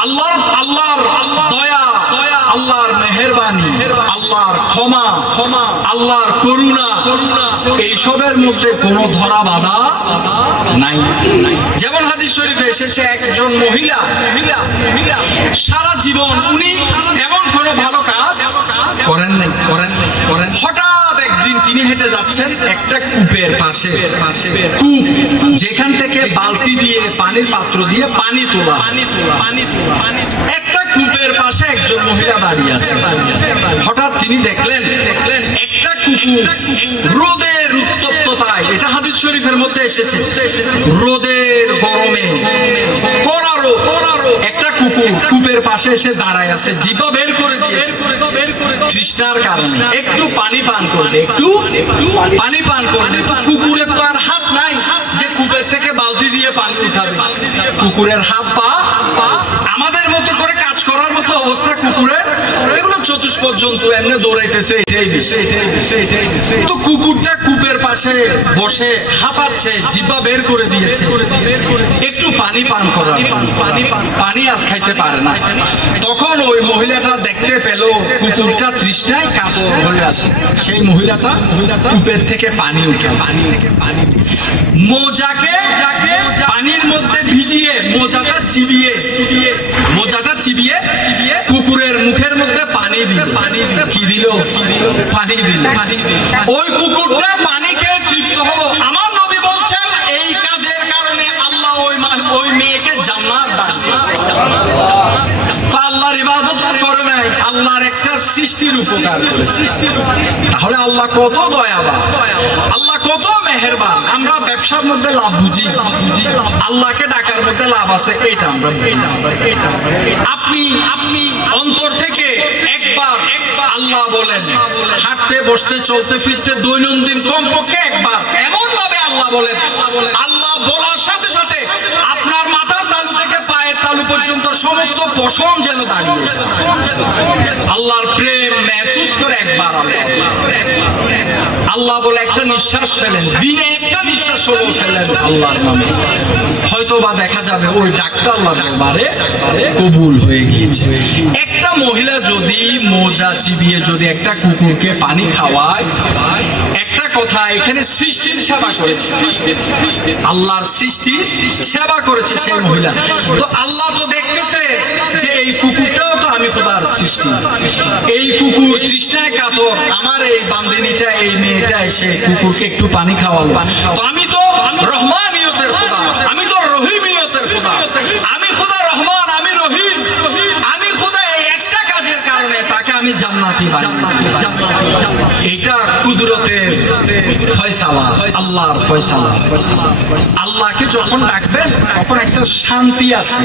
আল্লাহর দয়া, আল্লাহর মেহেরবানি, আল্লাহর ক্ষমা, আল্লাহর করুণা, এইসবের মধ্যে কোনো ধরা বাধা নাই। যেমন হাদিস শরীফে এসেছে, একজন মহিলা সারা জীবন উনি তেমন কোনো ভালো কাজ করেন নাই, হঠাৎ একদিন তিনি হেঁটে যাচ্ছেন একটা কূপের পাশে, কূপ যেখান থেকে বালতি দিয়ে পানির পাত্র দিয়ে পানি তোলা। একটা কূপের পাশে একজন মহিলা দাঁড়িয়ে আছে। হঠাৎ তিনি দেখলেন একটা কুকুর রোদের উত্তপ্ততায়, এটা হাদিস শরীফের মধ্যে এসেছে, রোদের গরমে করারো একটা কুকুর কূপের পাশে এসে দাঁড়ায় আছে, জিহ্বা বের করে দিয়েছে তৃষ্ণার কারণে। একটু পানি পান করবে, তো কুকুরের তো আর হাত নাই যে কূপের থেকে বালতি দিয়ে পানি উঠাবে। কুকুরের হাত পা আমাদের মতো করে কাজ করার মতো অবস্থা কুকুরের, এগুলো চতুষ্পদ জন্তু, এমনি দৌড়াইতেছে, এটাই বিষয়। তো কুকুরটা কূপের পাশে বসে হাঁপাচ্ছে, জিহ্বা বের করে দিয়েছে একটু পানি পান করার, পানি আর খাইতে পারে না। তখন ওই মহিলাটা দেখতে পেল কুকুরটা তৃষ্ণায় কাতর হয়ে আছে। সেই মহিলাটা কূপের থেকে পানি উঠে মোজাকে পানির মধ্যে ভিজিয়ে মোজাটা চিবিয়ে কুকুরের মুখের মধ্যে পানি দিল। কি দিল? পানি দিল। ওই কুকুরটা পানি খেয়ে তৃপ্ত হলো। আমার নবী বলছেন এই কাজের কারণে আল্লাহ ওই মেয়েকে জান্নাত দান করেছে। আল্লাহর ইবাদত করে নাই, আল্লাহর একটা সৃষ্টির উপকার করেছে। তাহলে আল্লাহ কত দয়াবান, আল্লাহ কত মেহেরবান। আমরা ব্যবসার মধ্যে লাভ বুঝি, আল্লাহকে ডাকার মধ্যে লাভ আছে এটা আমরা বুঝি। আপনি অন্তর থেকে একবার আল্লাহ বলেন, হাঁটতে বসতে চলতে ফিরতে দৈনন্দিন কমপক্ষে একবার এমন ভাবে আল্লাহ বলেন। আল্লাহ বলার সাথে সাথে আপনার মাথার তালু থেকে পায়ের তালু পর্যন্ত সমস্ত পশম যেন দাঁড়িয়ে আল্লাহর প্রেম মেহসুস করে একবার আল্লাহ বলে একটা নিঃশ্বাস ফেলেন, দিনে একটা নিঃশ্বাস হলো ফেলেন আল্লাহর নামে, হয়তো বা দেখা যাবে ওই ডাক্তার আল্লাহর দরবারে কবুল হয়ে গিয়েছে। একটা মহিলা যদি মোজা চিবিয়ে যদি একটা কুকুরকে পানি খাওয়ায়, একটা কথা, এখানে সৃষ্টির সেবা করেছে, আল্লাহর সৃষ্টির সেবা করেছে সেই মহিলা। তো আল্লাহ তো দেখতেছে যে এই কুকুরটাও তো আমি খোদার সৃষ্টি, এই কুকুর তৃষ্ণায় কাতর, আমার এই বান্দিনীটা এই মেয়েটা এসে কুকুরকে একটু পানি খাওয়ালো, তো আমি তো জান্নাতি বানিয়ে দিবেন। এটা কুদরতের ফয়সালা, আল্লাহর ফয়সালা। আল্লাহকে যখন ডাকবেন তখন একটা শান্তি আছে।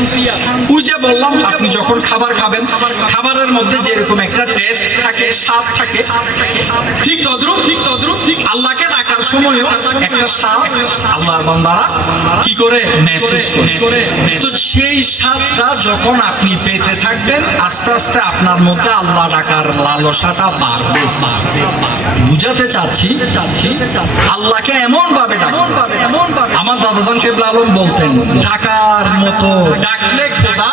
ওই যে বললাম, আপনি যখন খাবার খাবেন, খাবারের মধ্যে যেরকম একটা টেস্ট থাকে, স্বাদ থাকে, ঠিক তদ্রুপ আল্লাহকে ডাকার সময়ও একটা স্বাদ আল্লাহর বান্দারা কি করে মেহসুস করে। তো সেই স্বাদটা যখন আপনি পেতে থাকবেন, আস্তে আস্তে আপনার মধ্যে আল্লাহ ডাকার লালসাটা বাড়বে। বুঝাতে চাচ্ছি আল্লাহকে এমন ভাবে ডাকবেন। আমার দাদাজান কেবলা আলম বলতেন, ডাকার মতো ডাকলে খোদা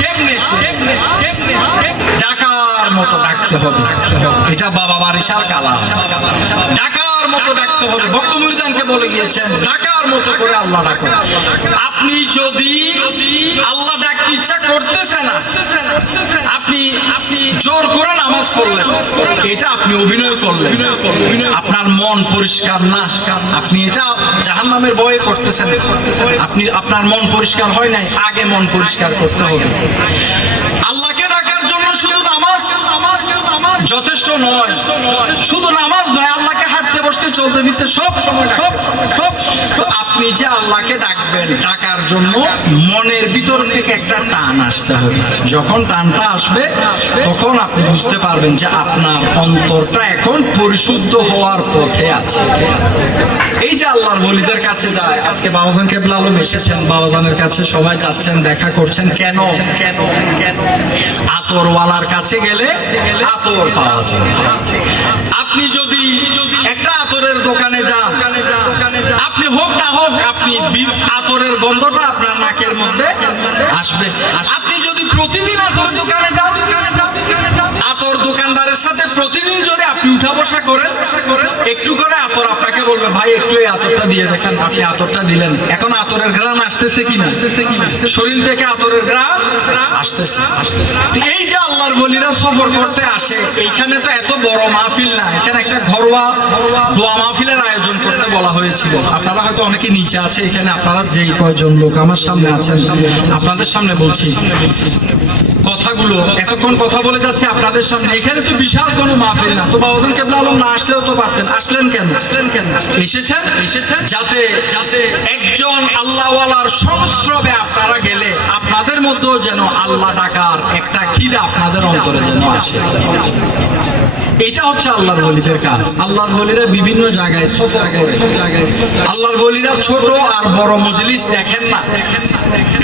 কেমনে শুনে, ডাকার মতো ডাকতে হবে। এটা বাবা বারিশার কালাম। ডাকার মতো ডাকতে হবে। ভক্ত মুরিদানকে বলে গিয়েছেন, ডাকার মতো করে আল্লাহ ডাকো। আপনি যদি আল্লাহ ডাকতে ইচ্ছা করতেছে না, আপনি জোর করে নামাজ পড়লেন, এটা আপনি অভিনয় করলেন, আপনার মন পরিষ্কার না, আপনি এটা জাহান্নামের ভয়ে করতেছেন, আপনার মন পরিষ্কার হয় নাই। আগে মন পরিষ্কার করতে হবে। আল্লাহকে ডাকার জন্য শুধু নামাজ যথেষ্ট নয়, শুধু নামাজ নয়, আল্লাহকে হাঁটতে বসতে চলতে ফিরতে সব সময় তো আপনি যে আল্লাহকে ডাকবেন, ডাকার জন্য মনের ভিতর থেকে একটা টান আসতে হবে। যখন টানটা আসবে তখন আপনি বুঝতে পারবেন যে আপনার অন্তরটা এখন পরিশুদ্ধ হওয়ার পথে আছে। এই যে আল্লাহর ওলিদের কাছে যায়, আজকে বাবাজান কেবলা আলম এসেছেন, বাবাজানের কাছে সবাই যাচ্ছেন, দেখা করছেন। কেন? আতরওয়ালার কাছে গেলে আতর পাওয়া যায়। আপনি যদি একটা আতরের দোকানে যান, আপনি হোক না হোক, আপনি আতরের গন্ধটা আপনার নাকের মধ্যে আসবে। আপনি যদি প্রতিদিন আতর দোকানে যান, আতর দোকানদারের সাথে প্রতিদিন যদি আপনি উঠা বসা করেন, একটু করে আতর আপনাকে বলবে, ভাই একটু এই আতরটা দিয়ে দেখেন। আপনি আতরটা দিলেন, এখন আতরের ঘ্রাণ আসতেছে কিনা? শরীর থেকে আতরের ঘ্রাণ আসতেছে। এই যে আল্লাহর ওলিরা সফর করতে আসে, এইখানে তো এত বড় মাহফিল না, এখানে একটা ঘরোয়া দোয়া মাহফিলের আয়োজন করতে বলা হয়েছিল। আপনারা হয়তো অনেকে নিচে আছে, এখানে আপনারা যেই কয়জন লোক আমার সামনে আছেন, আপনাদের সামনে বলছি কথাগুলো। এতক্ষণ কথা বলে যাচ্ছে আপনাদের সামনে, এখানে তো বিশাল কোনো মাহফিল না। তো বাবাজান কেবলা আলম না আসলেও তো পারতেন। আসলেন কেন? এসেছেন যাতে একজন আল্লাহওয়ালার সংস্রবে আপনারা গেলে আপনাদের মধ্যেও যেন আল্লাহ ডাকার একটা খিদা আপনাদের অন্তরে যেন আসে। এটা হচ্ছে আল্লাহর ওলিদের কাজ। আল্লাহর ওলিরা বিভিন্ন জায়গায় সফর করে। আল্লাহর ওলিরা ছোট আর বড় মজলিস দেখেন না,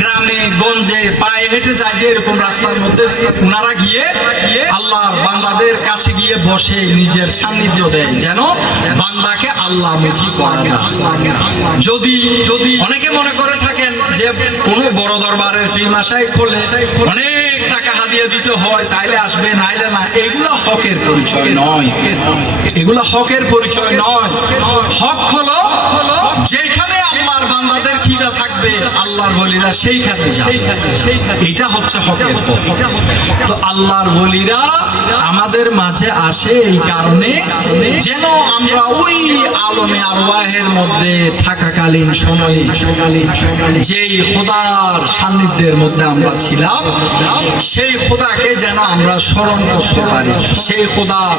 গ্রামে গঞ্জে পায়ে হেঁটে যায়, যে এরকম রাস্তার মধ্যে উনারা গিয়ে আল্লাহর বান্দাদের কাছে গিয়ে বসে নিজের সান্নিধ্য দেয়, যেন বান্দাকে আল্লাহমুখী করা যায়। যদি অনেকে মনে করে থাকেন যে কোনো বড় দরবারের পীর মাশায়েখ খোলে অনেক টাকা হাদিয়া দিতে হয়, তাইলে আসবে, নাইলে না, এগুলো হকের পরিচয় নয়। এগুলো হকের পরিচয় নয়। হক হলো যেখানে আল্লাহর বান্দাদের খিদা থাকবে, আল্লাহর ওলিরা সেইখানে যায়। এটা হচ্ছে হকের পথ। তো আল্লাহর ওলিরা আমাদের মাঝে আসে এই কারণে, যেন আমরা ওই আলমে আরওয়াহের মধ্যে থাকাকালীন সময়ে যেই খোদার সান্নিধ্যের মধ্যে আমরা ছিলাম, সেই খোদাকে যেন আমরা স্মরণ করতে পারি, সেই খোদার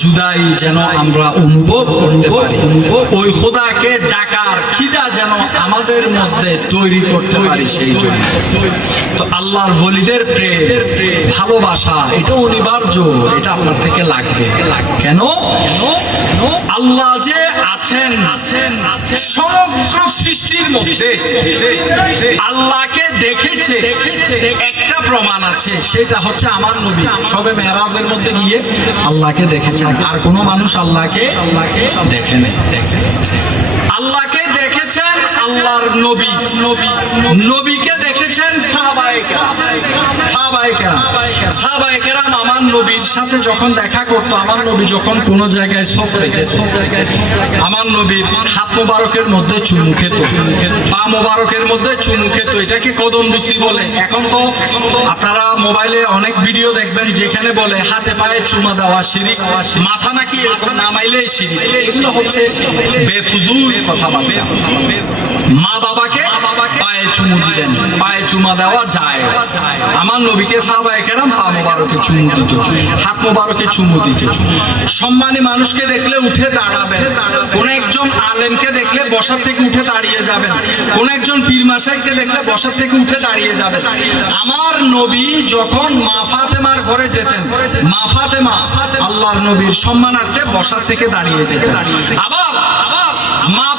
জুদাই যেন আমরা অনুভব করতে পারি, ওই খোদাকে ডাকার খিদা যেন আমাদের মধ্যে তৈরি করতে পারি। সেই জন্য তো আল্লাহর ওলিদের প্রেম, ভালোবাসা এটা অনিবার্য, এটা আপনার থেকে লাগবে। কেন? আল্লাহ যে আছেন সমগ্র সৃষ্টির মধ্যে, আল্লাহকে দেখেছে একটা প্রমাণ আছে, সেটা হচ্ছে আমার নবী সবে মেরাজের মধ্যে গিয়ে আল্লাহকে দেখেছেন। আর কোনো মানুষ আল্লাহকে দেখে নাই। আল্লাহকে দেখেছেন আল্লাহর নবীকে দেখেছেন সাহাবায়ে কেরাম। আমার নবীর সাথে যখন দেখা করতো, আমার নবী যখন কোন জায়গায় সফরে যেত, আমার নবীর হাত মোবারকের মধ্যে চুমু খেত, পা মোবারকের মধ্যে চুমু খেত। এটাকে কদম বুসি বলে। এখন তো আপনারা মোবাইলে অনেক ভিডিও দেখবেন যেখানে বলে হাতে পায়ে চুমা দেওয়া শিরিক, মাথা নাকি এরকম নামাইলে শিরিক। এগুলো হচ্ছে বেফুজুল কথাবার্তা। মা বাবাকে পায়ে চুমু দিলেন, পায়ে চুমা দেওয়া যায়। আমার নবীকে সাহাবায়ে কেরাম পা মোবারকে চুমু দিত, হাত মোবারকে চুমু দিত। সম্মানী মানুষকে দেখলে উঠে দাঁড়াবেন, কোন একজন আলেমকে দেখলে বসার থেকে উঠে দাঁড়িয়ে যাবেন, কোন একজন পীর মাশাইখকে দেখলে বসার থেকে উঠে দাঁড়িয়ে যাবেন। আমার নবী যখন মা ফাতেমার ঘরে যেতেন, মা ফাতেমা আল্লাহর নবীর সম্মানার্থে বসার থেকে দাঁড়িয়ে যেতেন। আবার মা